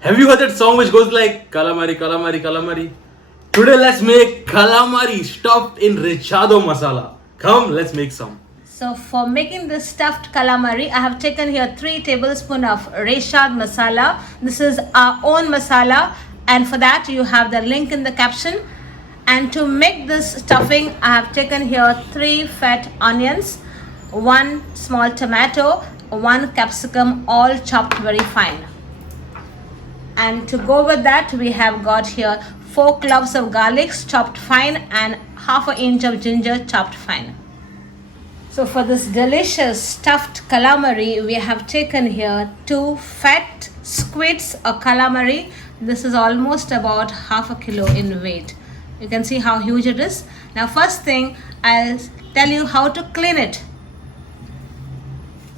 Have you heard that song which goes like Calamari, Calamari, Calamari? Today let's make calamari stuffed in Reachado masala. Come, let's make some. So for making this stuffed calamari, I have taken here 3 tablespoons of Reachado masala. This is our own masala, and for that you have the link in the caption. And to make this stuffing, I have taken here 3 fat onions, 1 small tomato, 1 capsicum, all chopped very fine. And to go with that, we have got here 4 cloves of garlic chopped fine and half an inch of ginger chopped fine. So for this delicious stuffed calamari, we have taken here 2 fat squids or calamari. This is almost about half a kilo in weight. You can see how huge it is. Now first thing, I'll tell you how to clean it.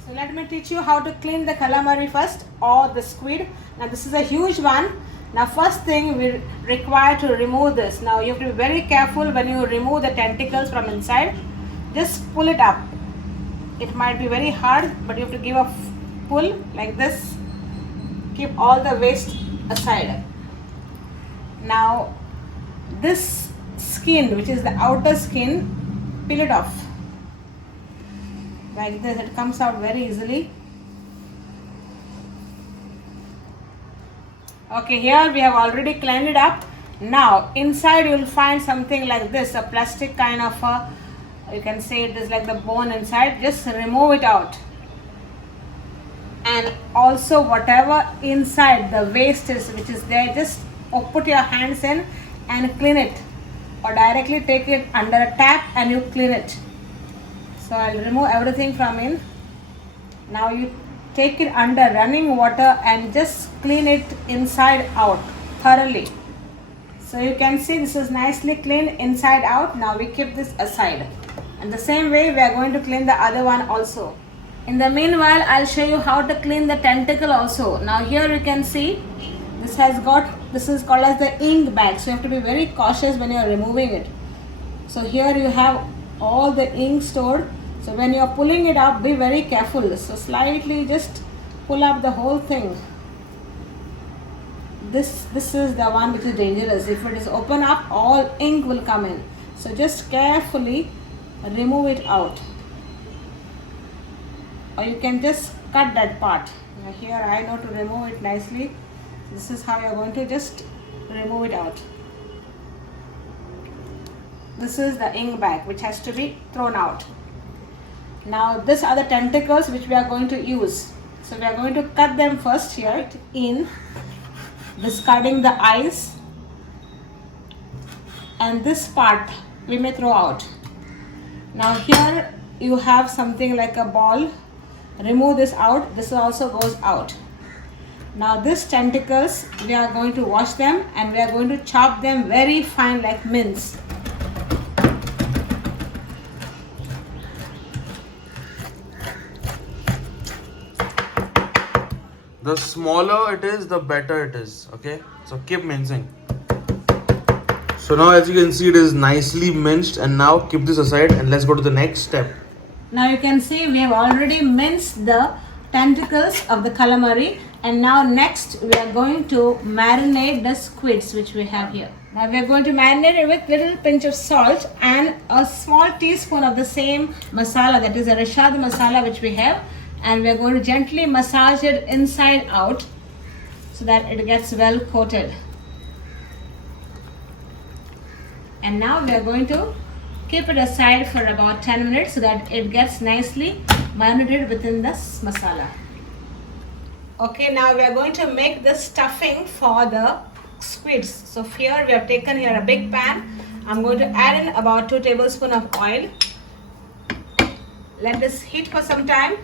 So let me teach you how to clean the calamari first, or the squid. Now this is a huge one. Now first thing, we require to remove this. Now you have to be very careful when you remove the tentacles from inside. Just pull it up. It might be very hard, but you have to give a pull like this. Keep all the waste aside. Now this skin, which is the outer skin, peel it off like this. It comes out very easily. Okay, here we have already cleaned it up. Now inside you will find something like this, a plastic kind of a, you can say it is like the bone inside. Just remove it out. And also whatever inside the waste is, which is there, just put your hands in and clean it, or directly take it under a tap and you clean it. So I'll remove everything from in. Now you take it under running water and just clean it inside out thoroughly. So you can see this is nicely cleaned inside out. Now we keep this aside, and the same way we are going to clean the other one also. In the meanwhile, I'll show you how to clean the tentacle also. Now here you can see this is called as the ink bag, so you have to be very cautious when you are removing it. So here you have all the ink stored. So when you are pulling it up, be very careful. So slightly just pull up the whole thing. This is the one which is dangerous. If it is open up, all ink will come in. So just carefully remove it out. Or you can just cut that part. Now here I know to remove it nicely. This is how you are going to just remove it out. This is the ink bag which has to be thrown out. Now these are the tentacles which we are going to use. So we are going to cut them first here in, discarding the eyes, and this part we may throw out. Now here you have something like a ball. Remove this out. This also goes out. Now these tentacles, we are going to wash them and we are going to chop them very fine like mince. The smaller it is, the better it is. Okay, so keep mincing. So now as you can see, it is nicely minced, and now keep this aside and let's go to the next step. Now you can see we have already minced the tentacles of the calamari, and now next we are going to marinate the squids which we have here. Now we are going to marinate it with little pinch of salt and a small teaspoon of the same masala, that is a Reachado masala which we have, and we are going to gently massage it inside out so that it gets well coated. And now we are going to keep it aside for about 10 minutes so that it gets nicely marinated within this masala. Okay, now we are going to make the stuffing for the squids. So here we have taken here a big pan. I'm going to add in about 2 tablespoons of oil. Let this heat for some time.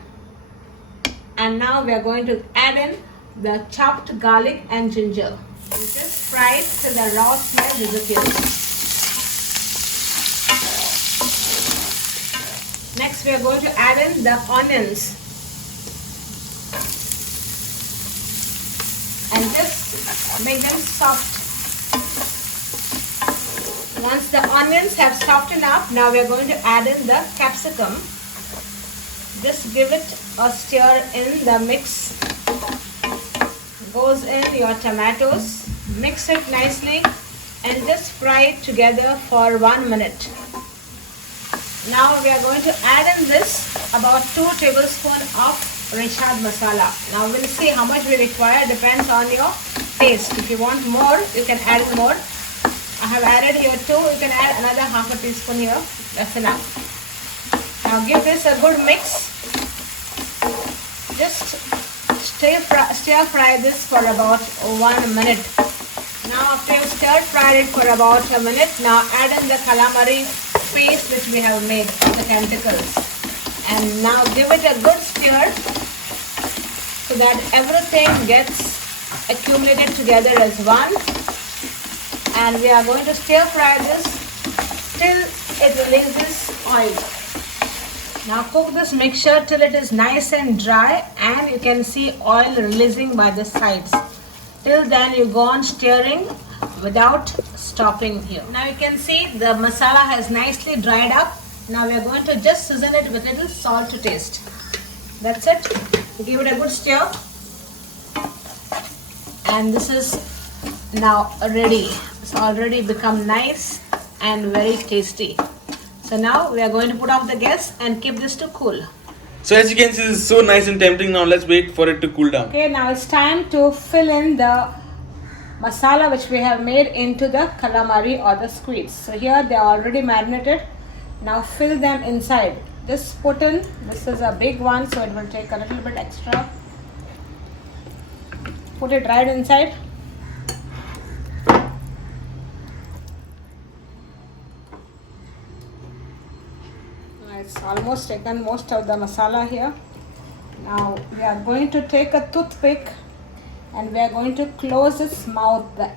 And now we are going to add in the chopped garlic and ginger. You just fry it till the raw smell disappears. Next we are going to add in the onions and just make them soft. Once the onions have softened up, now we are going to add in the capsicum. Just give it a stir in the mix goes in your tomatoes. Mix it nicely and just fry it together for 1 minute. Now we are going to add in this about 2 tablespoons of Reachado masala. Now we'll see how much we require, depends on your taste. If you want more, you can add more. I have added here 2, you can add another half a teaspoon here, that's enough. Now give this a good mix. Just stir fry this for about 1 minute. Now after you stir fried it for about a minute, now add in the calamari paste which we have made, the tentacles. And now give it a good stir so that everything gets accumulated together as one. And we are going to stir fry this till it releases oil. Now cook this mixture till it is nice and dry and you can see oil releasing by the sides. Till then you go on stirring without stopping here. Now you can see the masala has nicely dried up. Now we are going to just season it with little salt to taste. That's it. Give it a good stir. And this is now ready. It's already become nice and very tasty. So now we are going to put off the gas and keep this to cool. So as you can see, this is so nice and tempting. Now let's wait for it to cool down. Okay, now it's time to fill in the masala which we have made into the calamari or the squids. So here they are already marinated. Now fill them inside. Just put in, this is a big one so it will take a little bit extra. Put it right inside. It's almost taken most of the masala here. Now we are going to take a toothpick and we are going to close its mouth, the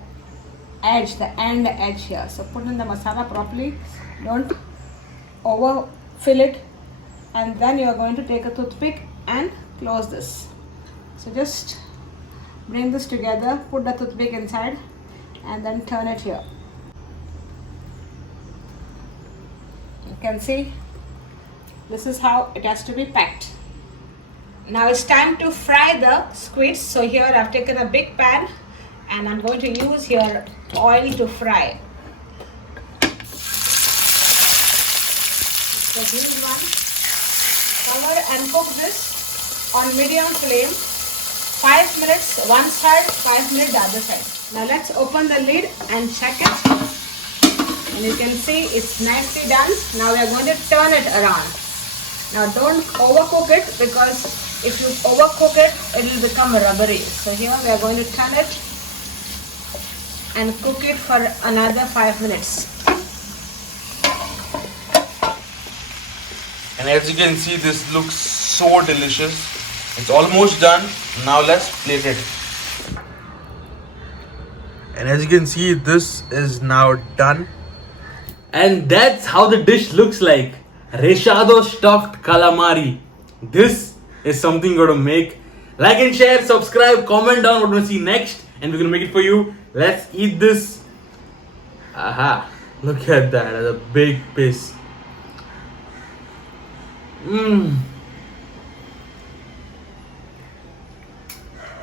edge, the end edge here. So put in the masala properly, don't overfill it, and then you are going to take a toothpick and close this. So just bring this together, put the toothpick inside and then turn it here. You can see this is how it has to be packed. Now it's time to fry the squids. So here I've taken a big pan and I'm going to use here oil to fry. The green one. Cover and cook this on medium flame. 5 minutes one side, 5 minutes the other side. Now let's open the lid and check it. And you can see it's nicely done. Now we are going to turn it around. Now don't overcook it because if you overcook it, it will become rubbery. So here we are going to turn it and cook it for another 5 minutes. And as you can see, this looks so delicious. It's almost done. Now let's plate it. And as you can see, this is now done. And that's how the dish looks like. Reachado stuffed calamari. This is something you're gonna make. Like and share, subscribe, comment down what you want to see next, and we're gonna make it for you. Let's eat this. Aha! Look at that, that's a big piece.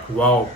Wow.